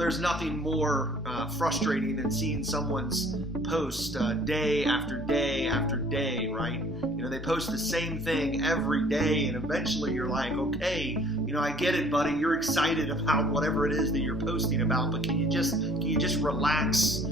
there's nothing more frustrating than seeing someone's post day after day after day, right? They post the same thing every day, and eventually you're like, okay, I get it, buddy. You're excited about whatever it is that you're posting about, but can you just relax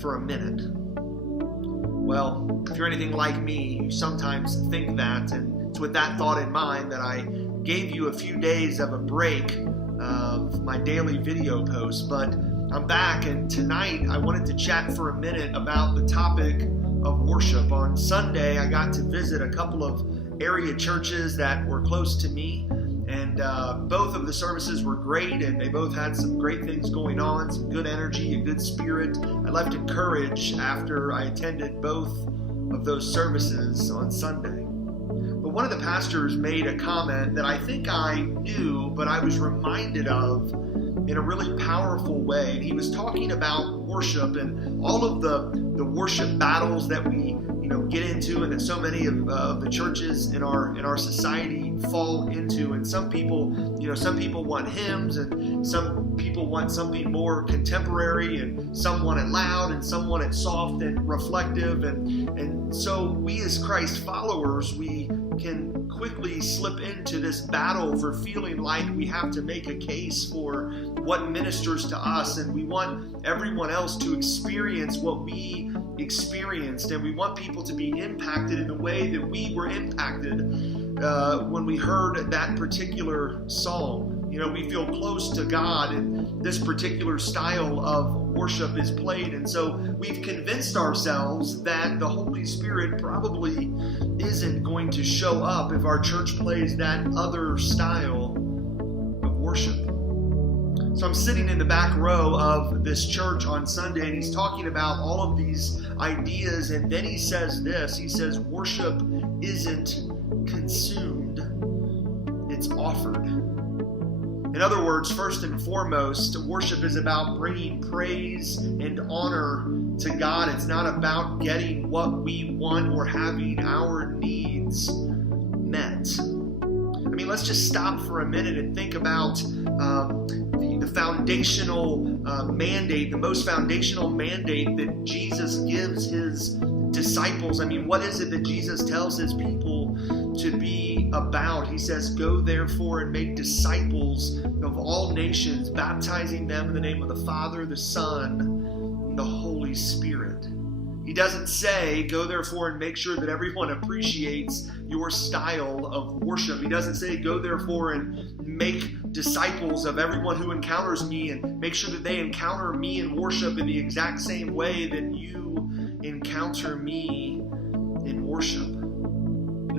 for a minute? Well, if you're anything like me, you sometimes think that, and it's with that thought in mind that I gave you a few days of a break of my daily video posts, but I'm back, and tonight I wanted to chat for a minute about the topic of worship. On Sunday, I got to visit a couple of area churches that were close to me, and both of the services were great, and they both had some great things going on, some good energy, a good spirit. I left encouraged after I attended both of those services on Sunday. But one of the pastors made a comment that I think I knew, but I was reminded of in a really powerful way. And he was talking about worship and all of the worship battles that we get into, and that so many of the churches in our society fall into. And some people want hymns, and some people want something more contemporary, and some want it loud, and some want it soft and reflective. And so we as Christ followers, we can quickly slip into this battle for feeling like we have to make a case for what ministers to us, and we want everyone else to experience what we experienced, and we want people to be impacted in the way that we were impacted when we heard that particular song. We feel close to God, and this particular style of worship is played, and so we've convinced ourselves that the Holy Spirit probably isn't going to show up if our church plays that other style of worship. So I'm sitting in the back row of this church on Sunday, and he's talking about all of these ideas, and then he says this. He says, worship isn't consumed, it's offered. In other words, first and foremost, worship is about bringing praise and honor to God. It's not about getting what we want or having our needs met. Let's just stop for a minute and think about the foundational mandate, the most foundational mandate that Jesus gives his disciples. What is it that Jesus tells his people to be about? He says, go therefore and make disciples of all nations, baptizing them in the name of the Father, the Son, and the Holy Spirit. He doesn't say, go therefore and make sure that everyone appreciates your style of worship. He doesn't say, go therefore and make disciples of everyone who encounters me, and make sure that they encounter me in worship in the exact same way that you encounter me in worship.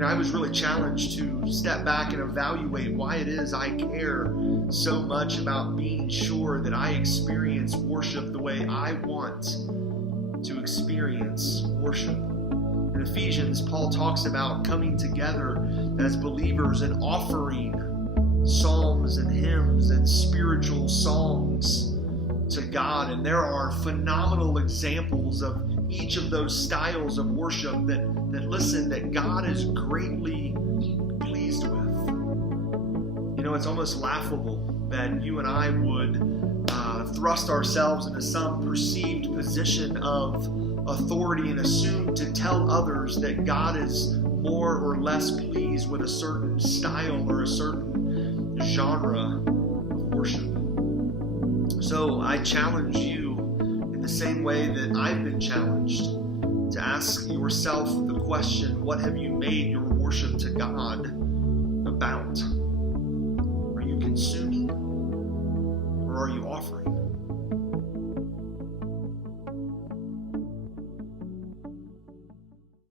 I was really challenged to step back and evaluate why it is I care so much about being sure that I experience worship the way I want to experience worship. In Ephesians, Paul talks about coming together as believers and offering psalms and hymns and spiritual songs to God. And there are phenomenal examples of each of those styles of worship that God is greatly pleased with. It's almost laughable that you and I would thrust ourselves into some perceived position of authority and assume to tell others that God is more or less pleased with a certain style or a certain genre of worship. So I challenge you in the same way that I've been challenged to ask yourself the question, what have you made your worship to God about? Are you consuming or are you offering?